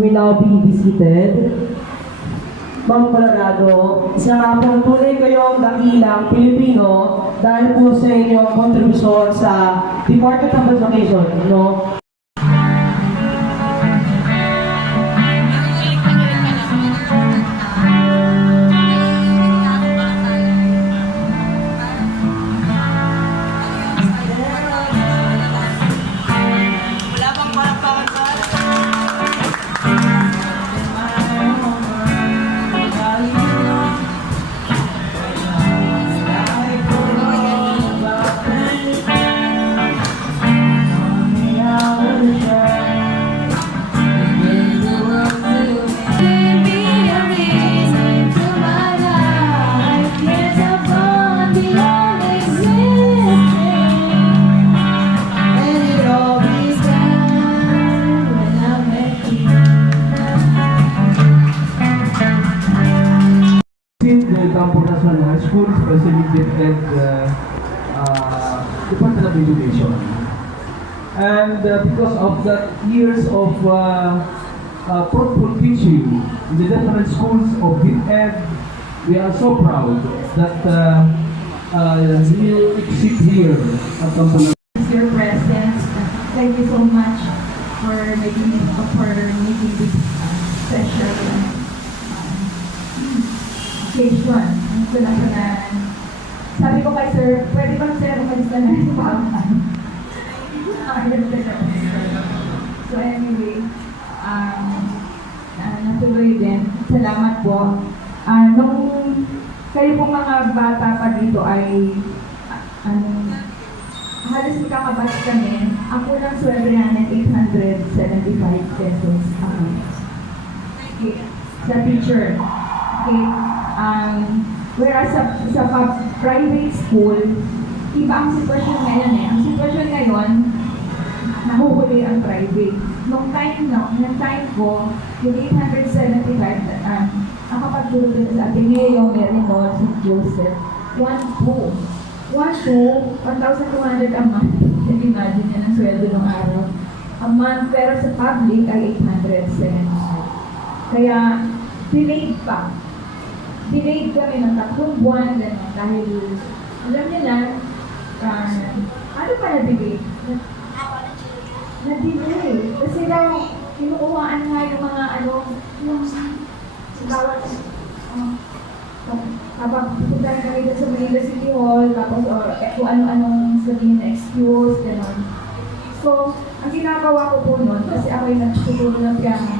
will now be visited. Ma'am Colorado, isa nga pong tunay kayong dakilang Pilipino dahil po sa inyong kontribusyon sa Department of Education, no? Campo National High School, especially gifted Department of Education. And because of that years of fruitful teaching in the different schools of DepEd, we are so proud that you exist here at Campo National. Your presence. Thank you so much for making this special occasion. Ito na po na. Sabi ko kay sir, pwede bang sir umalis na lang sa paaman? So anyway, natuloy din. Salamat po. Nung kayo pong mga bata pa dito ay halos magkakabat kami. Ako lang sweldo namin 875 pesos a month. Okay. Sa teacher. Okay. Whereas sa private school, iba ang sitwasyon ngayon eh. Ang sitwasyon ngayon, nahuhuli ang private. Nung time ko, yung 875, nakapagturo din sa Ateneo, Merinol, St. Joseph, 1,200 a month. Imagine yan ang sweldo ng araw. A month, pero sa public ay 875. Kaya, delayed pa. Delayed kami ng 3 buwan, gano'n, dahil, alam niyo na, ano pa na-delay? Na-delay. Kasi daw, kinukuhaan nga yung mga, yung, bawat Pupuntahan kami dun sa Manila City Hall, tapos kung ano-anong sabihin na excuse, gano'n. So, ang ginagawa ko po nun, kasi ako yung nagtuturo ng piano.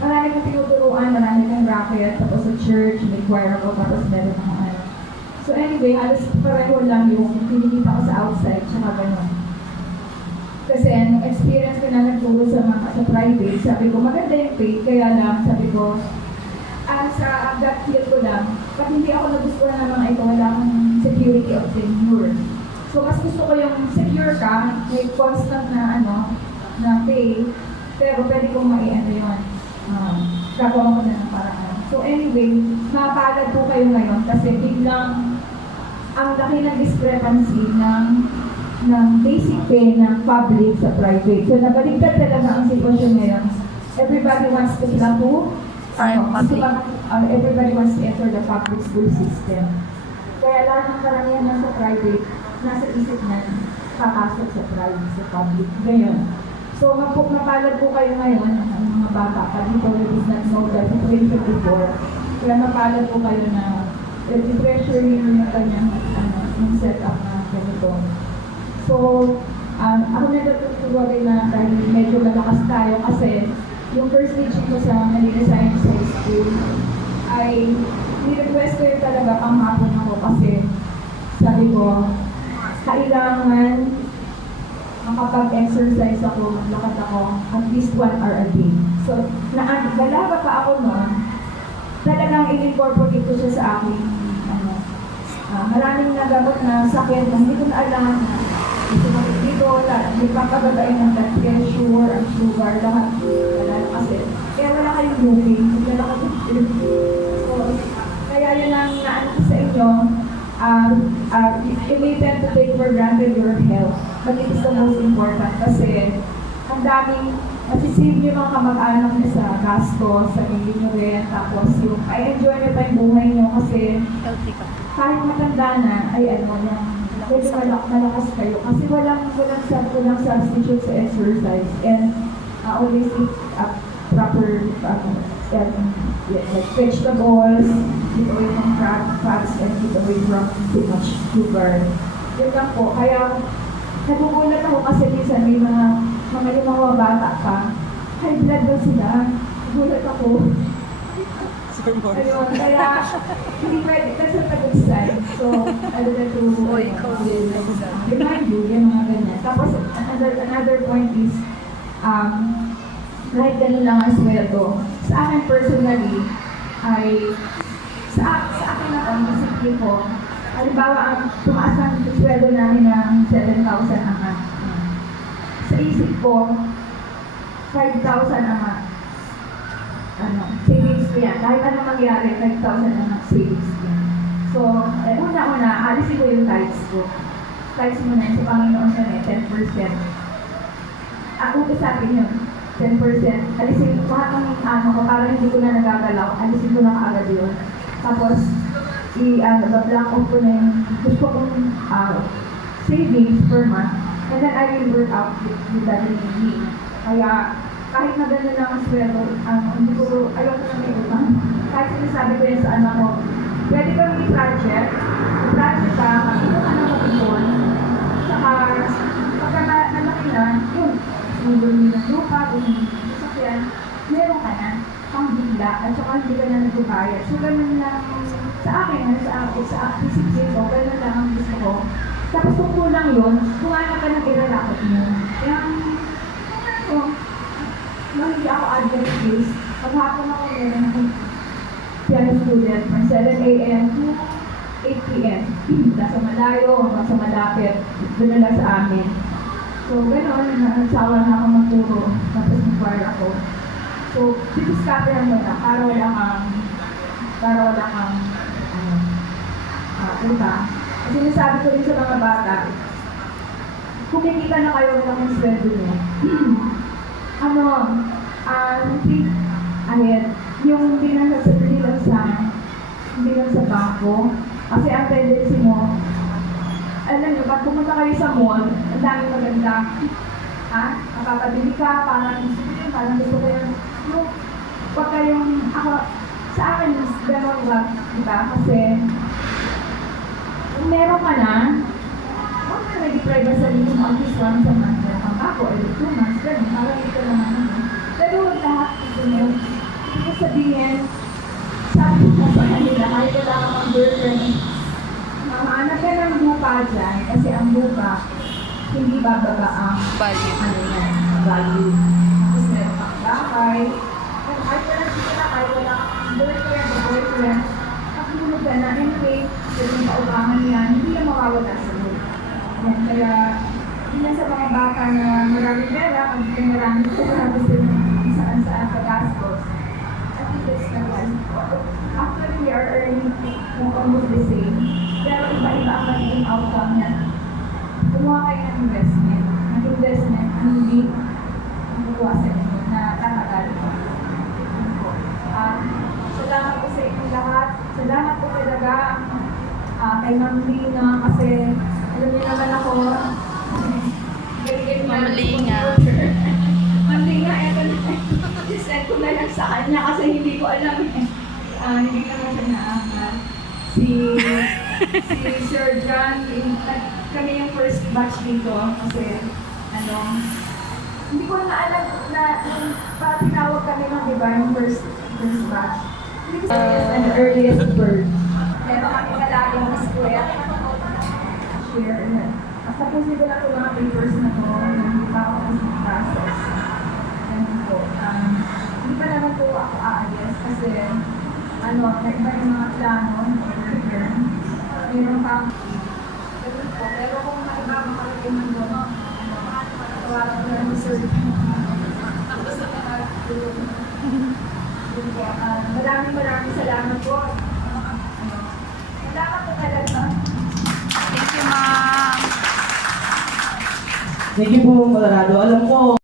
Marami kong tinuturuan, marami kong racket, tapos sa church, may choir ako, tapos meron akong ano. So anyway, halos pareho lang yung pinilita ko sa outside, tsaka gano'n. Kasi nung experience ko na nagturo sa mga sa private, sabi ko maganda yung pay, kaya lang sabi ko, sa gut feel ko lang, pag hindi ako nagustuhan ng mga ito, wala akong security of tenure. So mas gusto ko yung secure ka, may constant na na pay, pero pwede kong maiano yun. Gagawa ko na ng paraan. So anyway, mapagod po kayo ngayon kasi biglang ang laki ng discrepancy ng basic pay ng public sa private. So nabaligtad talaga ang sitwasyon ngayon. Everybody wants to plateau. Everybody wants to enter the public school system. Kaya lahat ng karamihan na sa private, nasa isip na papasok sa private, sa public. Ganyan. So mapalad po kayo ngayon, ang mga bata, pa dito is not know that situation before. Kaya mapalad po kayo na i-pressure nyo yung kanyang yung setup na ganito. So, ako natutuwa rin na dahil medyo malakas tayo kasi yung first teaching ko sa Manila Science High School ay ni-request ko yun talaga panghapon ako kasi sabi ko, kailangan makapag-exercise ako, maglakad ako at least 1 hour a day. So, dalaga pa ako noon, talagang in-incorporate ko siya sa akin. Maraming nagamot na sakit na hindi ko na alam na sumakit dito, may papagagain ng blood pressure, ang sugar, lahat. Wala kasi. Kaya wala kayong moving, wala kayong so, kaya yun ang naano ko sa inyo, you may tend to take for granted your health, but it is the most important kasi ang daming masisave nyo mga kamag-anak nyo sa gastos, sa hindi nyo rin, tapos yung i-enjoy nyo pa yung buhay nyo kasi kahit matanda na, ay medyo malakas kayo kasi walang substitute sa exercise and always eat proper like vegetables, keep away from fats and keep away from too much sugar. Yun lang po. Kaya nagugulat ako kasi minsan may yung mga bata pa, high blood daw sila. Nagulat ako. Ayun, kaya hindi pwede, that's not a good sign. So, I would like to remind you, yung mga ganyan. Tapos, another point is, kahit ganun lang ang sweldo. Sa akin personally, ay, sa akin na isipin ko, halimbawa, ang tumaas ang sweldo namin ng 7,000 ang sa isip ko, 5,000 ang savings ko yan. Kahit anong mangyari, 5,000 ang savings ko yan. So, una-una, alisin ko yung tithes ko. Tithes mo na yun sa Panginoon sa 10%. Ako sa akin yun, 10%. Alisin ko lahat ng ko, para hindi ko na nagagalaw, alisin ko na kaagad yun. Tapos, i-block off ko na yung gusto kong savings per month. And then I will work out with that remaining. Kaya, kahit na gano'n lang ang sweldo, hindi ko, ayoko na may utang. Kahit sinasabi ko yun sa anak ko, pwede kami i-project ka, makita ka na mag-ipon, saka, pagka nalaki na, yun, bumili ng lupa, bumili ng sasakyan, meron ka na, pang bigla, at saka hindi ka na nagbabayad. So, gano'n lang, sa akin, sa isip ko, gano'n lang ang gusto ko. Tapos kung kulang yun, kumain ka ng ilalakot mo. Kaya, nung hindi ako adjunct case, paghapon ako meron akong piano student from 7 a.m. to 8 p.m. Nasa malayo, hanggang sa malapit, doon na lang sa amin. So, gano'n, nagsawa na ako magturo, tapos mag-choir ako. So, didiskatehan mo na, para wala kang utang. Kasi nasabi ko rin sa mga bata, kumikita na kayo ng sweldo niyo. Think ahead, yung hindi lang sa bangko, kasi ang tendency mo, alam nyo, pag pumunta kayo sa mall, ang daming maganda, napapabili ka, parang gusto ko yun, yung, pagka yung, ako, sa akin, gano'n ba, diba? Kasi, kung meron ka na, huwag ka nag-deprive sa sarili mo at least once a month. Ang ako, every 2 months, gano'n, parang ito naman ako. Pero huwag lahat ito mo. Hindi ko sabihin, sabi ko sa kanila, kahit wala ka mang girlfriend, mamahanap ka ng buka dyan, kasi ang buka, hindi bababa ang Value. ano yan, value. Tapos meron kang bahay, kahit wala sila, kahit wala kang girlfriend o boyfriend, nakatulog ka na, anyway, pwede yung paubangan yan, hindi na mawawala sa mo. Yan, kaya, hindi na sa mga bata na maraming pera, pag hindi maraming pera, gusto nyo saan-saan sa gastos. I think that's the one. Actually, we are earning almost the same, pero iba-iba ang magiging outcome niya. Kumuha kayo ng investment. Ang investment, hindi makukuha sa inyo na tatagal pa. Salamat po sa inyong lahat. Salamat po talaga kay Ma'am Lina kasi alam niyo naman ako, Ma'am Lina. Ma'am Lina, eto na. Send ko na lang sa kanya kasi hindi ko alam eh. Hindi naman siya naamal. Si Sir John, kami yung first batch dito kasi hindi ko na alam na parang tinawag kami ng diba yung first batch. Hindi ko sabihin ang earliest bird. Pero kami na lagi yung square. Share na. At tapos ko na ito mga papers na to, hindi pa ako kasi process. Ganun po. Hindi pa naman po ako aalis kasi naiba yung mga plano over here. Meron pang ganun po. Pero kung naiba makarating ng doon, tawaran ko lang yung search. Tapos na nakatulong. Maraming salamat po. Salamat po talaga. Thank you, ma'am. Thank you po, Colorado. Alam ko,